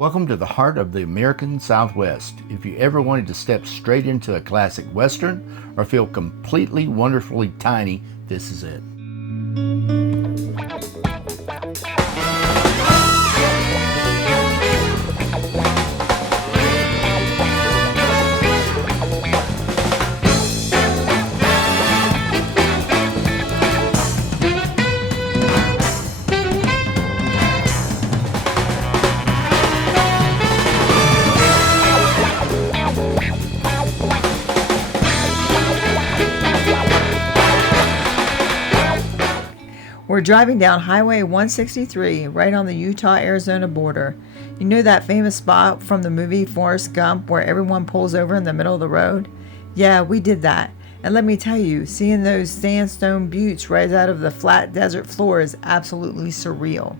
Welcome to the heart of the American Southwest. If you ever wanted to step straight into a classic Western or feel completely wonderfully tiny, this is it. We're driving down Highway 163 right on the Utah-Arizona border. You know that famous spot from the movie Forrest Gump where everyone pulls over in the middle of the road? Yeah, we did that. And let me tell you, seeing those sandstone buttes rise out of the flat desert floor is absolutely surreal.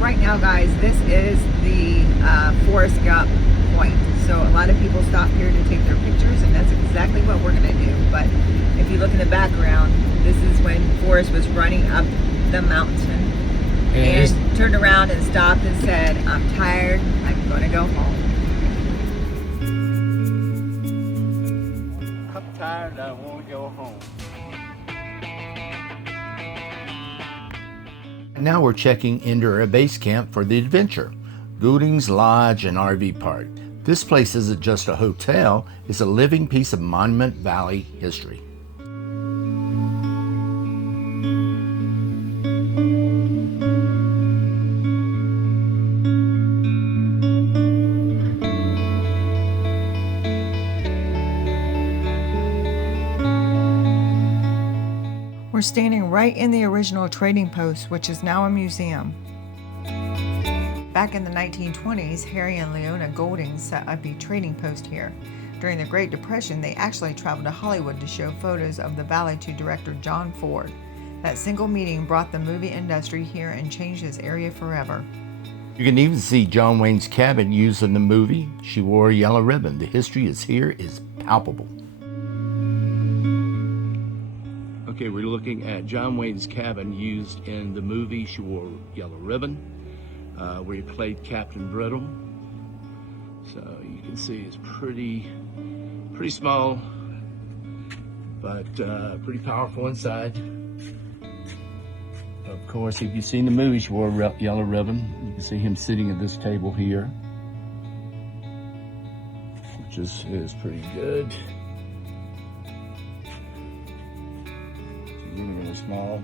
Right now, guys, this is the Forrest Gump point. So a lot of people stop here to take their pictures, and that's exactly what we're going to do. But if you look in the background, this is when Forrest was running up the mountain and turned around and stopped and said, "I'm tired, I'm going to go home." I'm tired, I want to go home. Now we're checking into our base camp for the adventure, Goosenecks Lodge and RV Park. This place isn't just a hotel, it's a living piece of Monument Valley history. We're standing right in the original trading post, which is now a museum. Back in the 1920s, Harry and Leona Golding set up a trading post here. During the Great Depression, they actually traveled to Hollywood to show photos of the valley to director John Ford. That single meeting brought the movie industry here and changed this area forever. You can even see John Wayne's cabin used in the movie. She wore a yellow ribbon. The history is palpable. Okay, we're looking at John Wayne's cabin used in the movie She Wore Yellow Ribbon, where he played Captain Brittle. So you can see it's pretty small, but pretty powerful inside. Of course, if you've seen the movie She Wore Yellow Ribbon, you can see him sitting at this table here, which is pretty good. Really small.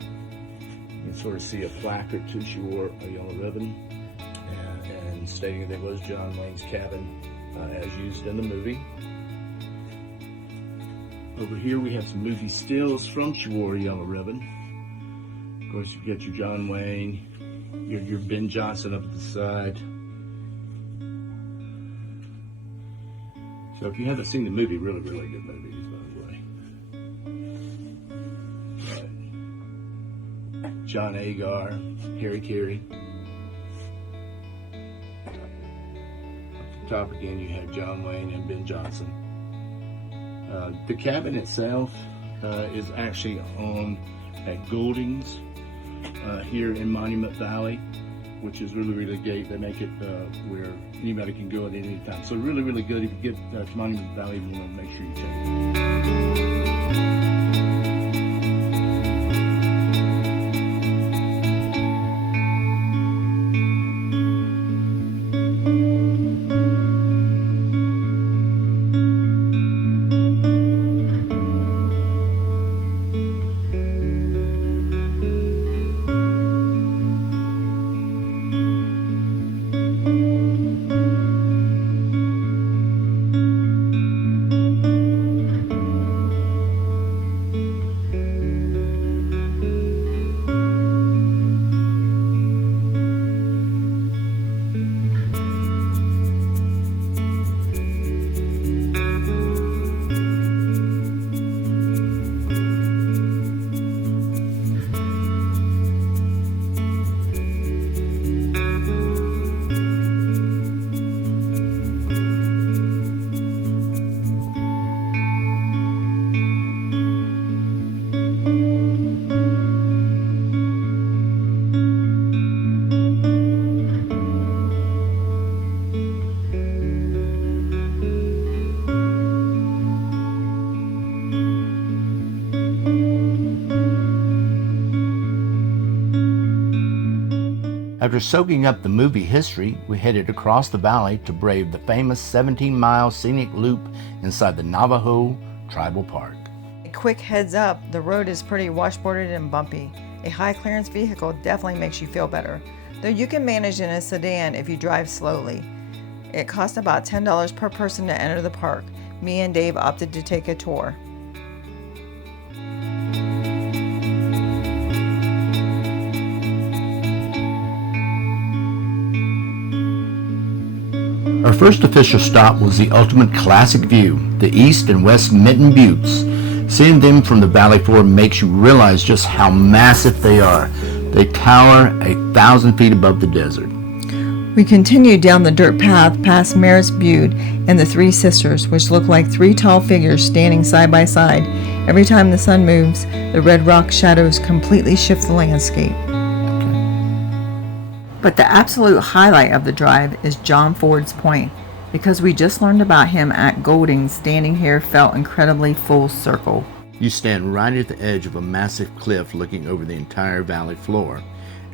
You can sort of see a placard too. She wore a yellow ribbon, and stating that it was John Wayne's cabin as used in the movie. Over here we have some movie stills from She Wore a Yellow Ribbon. Of course, you get your John Wayne, your Ben Johnson up at the side. So if you haven't seen the movie, really good movie, by the way. John Agar, Harry Carey. Up the top again, you have John Wayne and Ben Johnson. The cabin itself is actually on at Golding's here in Monument Valley, which is really great. They make it where anybody can go at any time. So really good. If you get to Monument Valley, you want to make sure you check it out. After soaking up the movie history, we headed across the valley to brave the famous 17-mile scenic loop inside the Navajo Tribal Park. A quick heads up, the road is pretty washboarded and bumpy. A high clearance vehicle definitely makes you feel better, though you can manage in a sedan if you drive slowly. It cost about $10 per person to enter the park. Me and Dave opted to take a tour. Our first official stop was the ultimate classic view, the East and West Mitten Buttes. Seeing them from the valley floor makes you realize just how massive they are. They tower 1,000 feet above the desert. We continued down the dirt path past Maris Butte and the Three Sisters, which look like three tall figures standing side by side. Every time the sun moves, the red rock shadows completely shift the landscape. But the absolute highlight of the drive is John Ford's Point. Because we just learned about him at Goldings, standing here felt incredibly full circle. You stand right at the edge of a massive cliff looking over the entire valley floor.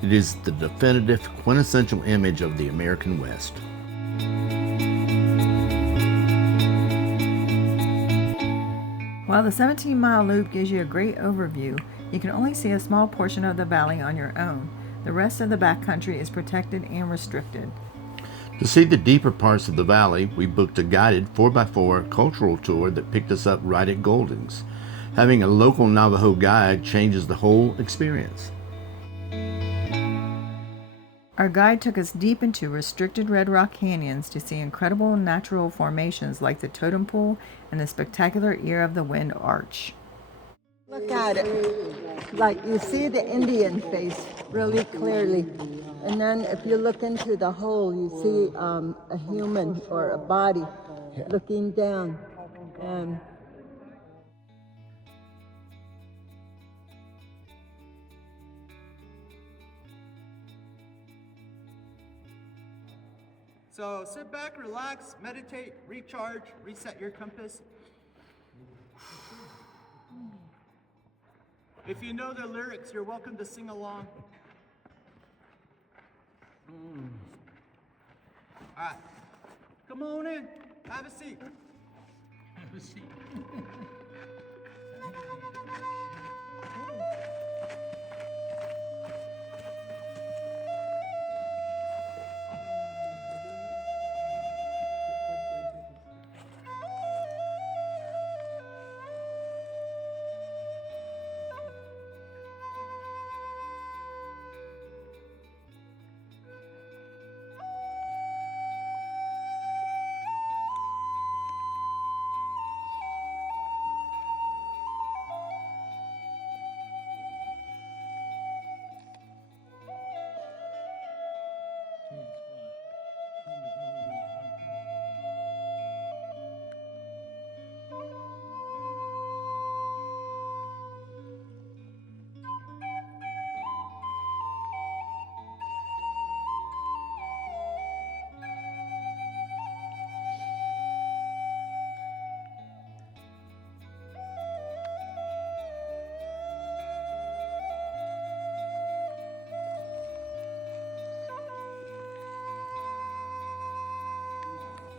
It is the definitive, quintessential image of the American West. While the 17-mile loop gives you a great overview, you can only see a small portion of the valley on your own. The rest of the backcountry is protected and restricted. To see the deeper parts of the valley, we booked a guided 4x4 cultural tour that picked us up right at Goldings. Having a local Navajo guide changes the whole experience. Our guide took us deep into restricted red rock canyons to see incredible natural formations like the Totem Pool and the spectacular Ear of the Wind Arch. Look at it, like you see the Indian face really clearly. And then if you look into the hole, you see a human or a body looking down. So sit back, relax, meditate, recharge, reset your compass. If you know the lyrics, you're welcome to sing along. All right, come on in, have a seat. Have a seat.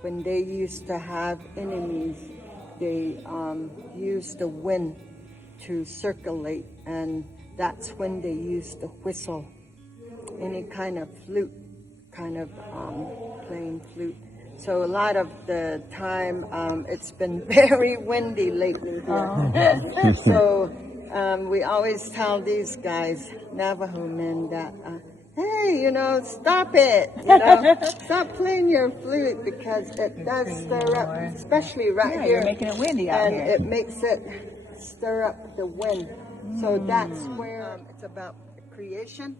When they used to have enemies, they used the wind to circulate, and that's when they used the whistle, any kind of flute, playing flute. So a lot of the time, it's been very windy lately here. So we always tell these guys, Navajo men, that hey, stop it, stop playing your flute, because it does stir up, especially right here. You're making it windy out here. And it makes it stir up the wind. So that's where it's about creation.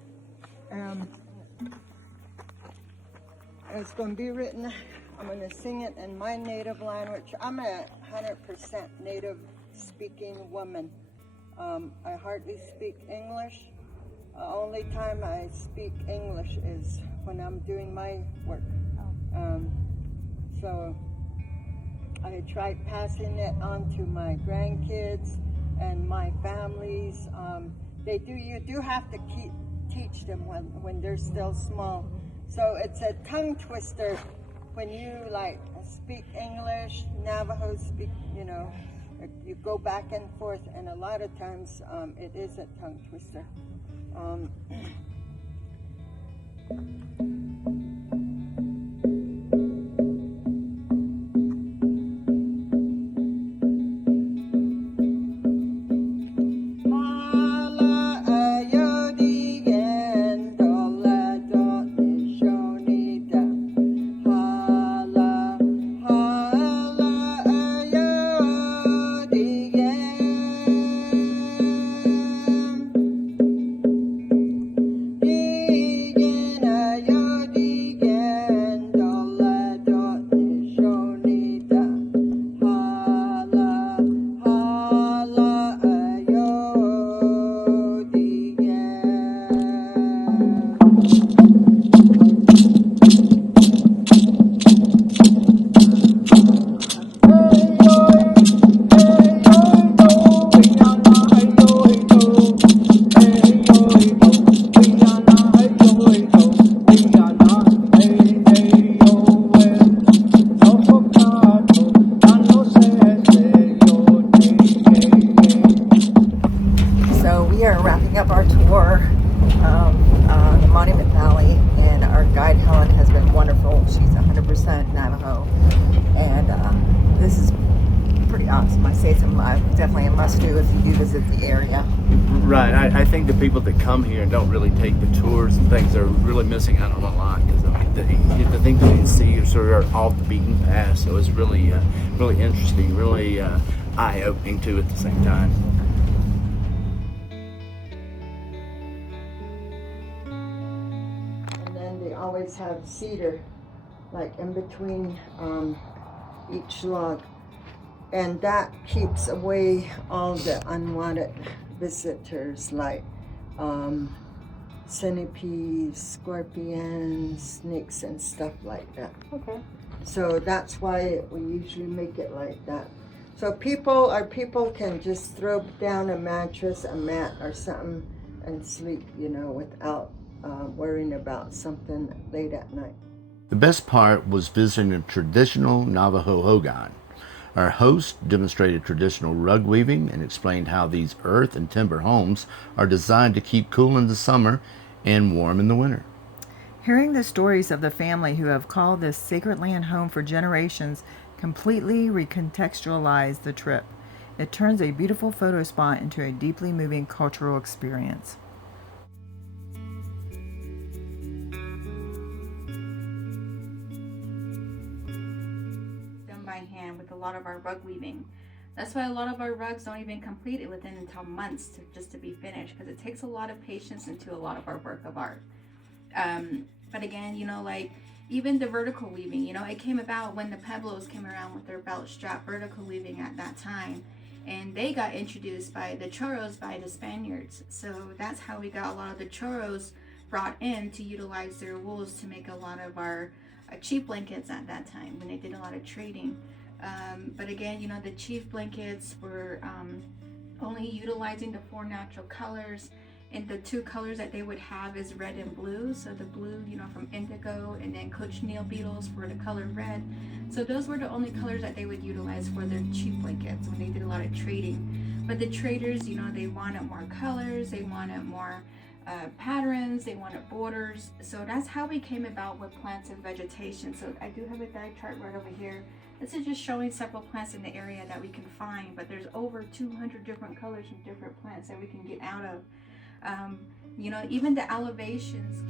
It's going to be written, I'm going to sing it in my native language. I'm a 100% native speaking woman. I hardly speak English. Only time I speak English is when I'm doing my work. So I tried passing it on to my grandkids and my families. You do have to teach them when they're still small. So it's a tongue twister when you like speak English, Navajo speak, you know, you go back and forth, and a lot of times it is a tongue twister. So we are wrapping up our tour the Monument Valley, and our guide Helen has been wonderful. She's 100% Navajo, and this is pretty awesome. I say it's definitely a must-do if you do visit the area. Right. I think the people that come here and don't really take the tours and things are really missing out on a lot, because I mean, the things that you see are sort of off the beaten path. So it's really, really interesting, really eye-opening too at the same time. And then they always have cedar, like in between each log. And that keeps away all the unwanted visitors, like centipedes, scorpions, snakes, and stuff like that. Okay. So that's why we usually make it like that. So people can just throw down a mattress, a mat, or something and sleep, you know, without worrying about something late at night. The best part was visiting a traditional Navajo hogan. Our host demonstrated traditional rug weaving and explained how these earth and timber homes are designed to keep cool in the summer and warm in the winter. Hearing the stories of the family who have called this sacred land home for generations completely recontextualized the trip. It turns a beautiful photo spot into a deeply moving cultural experience. Done by hand with a lot of our rug weaving. That's why a lot of our rugs don't even complete it within until months just to be finished, because it takes a lot of patience into a lot of our work of art. But again, you know, like even the vertical weaving, you know, it came about when the Pueblos came around with their belt strap vertical weaving at that time, and they got introduced by the Choros by the Spaniards. So that's how we got a lot of the Choros brought in to utilize their wools to make a lot of our cheap blankets at that time when they did a lot of trading. But again, you know, the chief blankets were only utilizing the 4 natural colors, and the 2 colors that they would have is red and blue. So the blue, you know, from indigo, and then cochineal beetles for the color red. So those were the only colors that they would utilize for their cheap blankets when they did a lot of trading. But the traders, you know, they wanted more colors, they wanted more patterns, they wanted borders. So that's how we came about with plants and vegetation. So I do have a die chart right over here. This is just showing several plants in the area that we can find, but there's over 200 different colors and different plants that we can get out of. You know, even the elevations.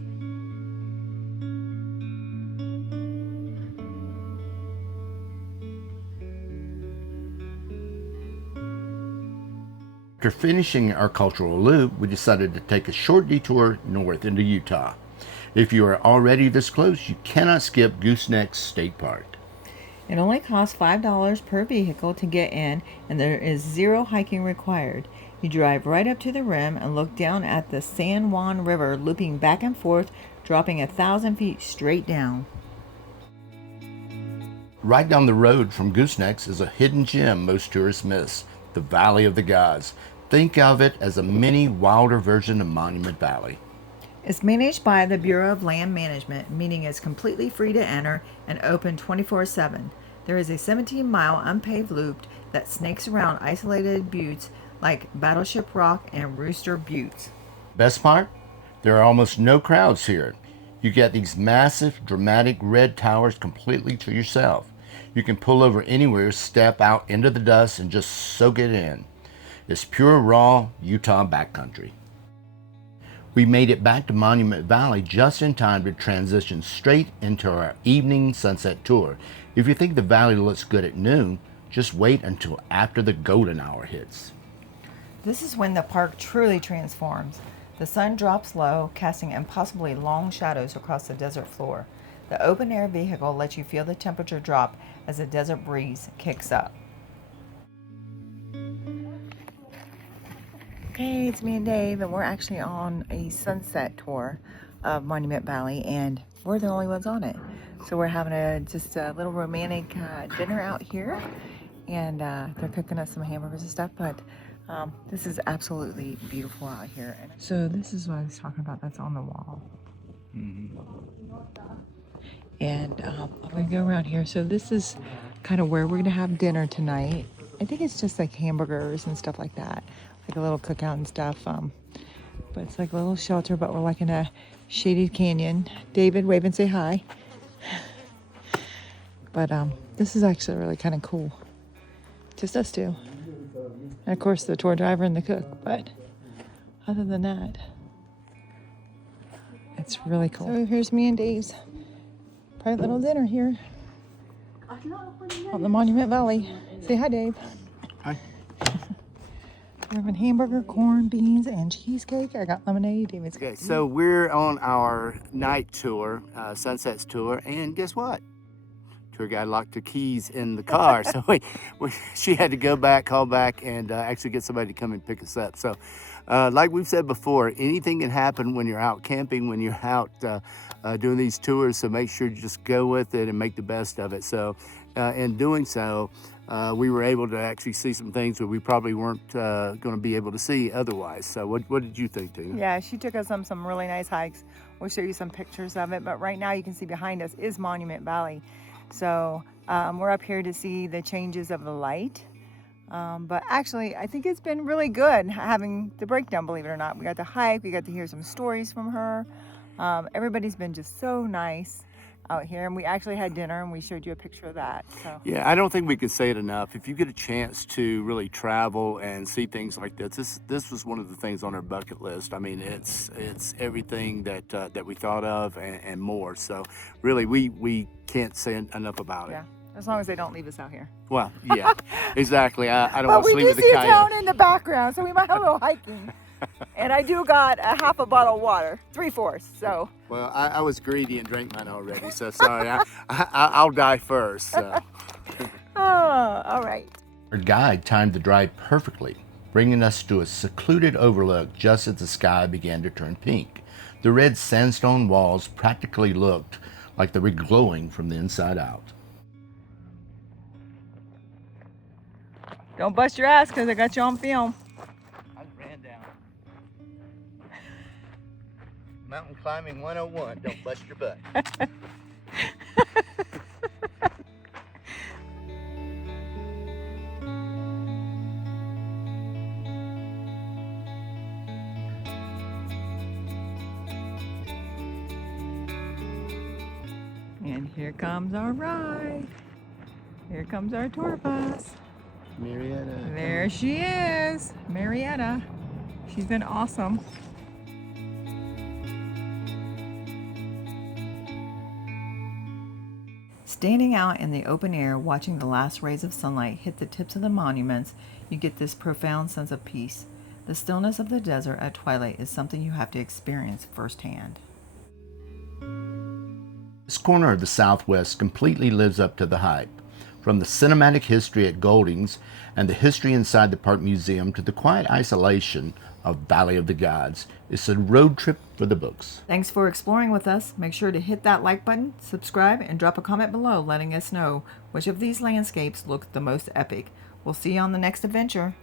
After finishing our cultural loop, we decided to take a short detour north into Utah. If you are already this close, you cannot skip Goosenecks State Park. It only costs $5 per vehicle to get in, and there is 0 hiking required. You drive right up to the rim and look down at the San Juan River looping back and forth, dropping 1,000 feet straight down. Right down the road from Goosenecks is a hidden gem most tourists miss, the Valley of the Gods. Think of it as a mini, wilder version of Monument Valley. It's managed by the Bureau of Land Management, meaning it's completely free to enter and open 24/7. There is a 17-mile unpaved loop that snakes around isolated buttes like Battleship Rock and Rooster Buttes. Best part? There are almost no crowds here. You get these massive, dramatic red towers completely to yourself. You can pull over anywhere, step out into the dust, and just soak it in. It's pure, raw Utah backcountry. We made it back to Monument Valley just in time to transition straight into our evening sunset tour. If you think the valley looks good at noon, just wait until after the golden hour hits. This is when the park truly transforms. The sun drops low, casting impossibly long shadows across the desert floor. The open-air vehicle lets you feel the temperature drop as the desert breeze kicks up. Hey, it's me and Dave, and we're actually on a sunset tour of Monument Valley, and we're the only ones on it. So we're having just a little romantic dinner out here, and they're cooking us some hamburgers and stuff, but this is absolutely beautiful out here. So this is what I was talking about, that's on the wall. And I'm gonna go around here. So this is kind of where we're gonna have dinner tonight. I think it's just like hamburgers and stuff like that, like a little cookout and stuff. But it's like a little shelter, but we're like in a shaded canyon. David, wave and say hi. But this is actually really kind of cool. Just us two. And of course the tour driver and the cook, but other than that, it's really cool. So here's me and Dave's private little dinner here on the Monument Valley. Say hi, Dave. Hi. We're having hamburger, corn, beans, and cheesecake. I got lemonade. David's got Okay, so we're on our night tour, Sunsets tour, and guess what? Tour guide locked her keys in the car, so she had to go back, call back, and actually get somebody to come and pick us up. So, like we've said before, anything can happen when you're out camping, when you're out doing these tours. So make sure you just go with it and make the best of it. So, in doing so, we were able to actually see some things that we probably weren't going to be able to see otherwise. So, what did you think, Tina? Yeah, she took us on some really nice hikes. We'll show you some pictures of it. But right now, you can see behind us is Monument Valley. So we're up here to see the changes of the light. But actually, I think it's been really good having the breakdown, believe it or not. We got to hike, we got to hear some stories from her. Everybody's been just so nice out here. And we actually had dinner and we showed you a picture of that. So Yeah, I don't think we could say it enough. If you get a chance to really travel and see things like this was one of the things on our bucket list. I mean, it's everything that we thought of and more. So really, we can't say enough about it. yeah, as long as they don't leave us out here. Well, yeah, exactly. I don't But want to we sleep do with the see a town coyote. in the background, so we might have a little hiking. And I do got a half a bottle of water, 3/4. So Well, I was greedy and drank mine already. So sorry, I'll die first. So. oh, all right. Our guide timed the drive perfectly, bringing us to a secluded overlook just as the sky began to turn pink. The red sandstone walls practically looked like they were glowing from the inside out. Don't bust your ass because I got you on film. I ran down. Mountain climbing 101, don't bust your butt. And here comes our ride. Here comes our tour bus. Marietta. There she is, Marietta. She's been awesome. Standing out in the open air, watching the last rays of sunlight hit the tips of the monuments, you get this profound sense of peace. The stillness of the desert at twilight is something you have to experience firsthand. This corner of the Southwest completely lives up to the hype. From the cinematic history at Goldings and the history inside the Park Museum to the quiet isolation of Valley of the Gods, it's a road trip for the books. Thanks for exploring with us. Make sure to hit that like button, subscribe, and drop a comment below letting us know which of these landscapes look the most epic. We'll see you on the next adventure.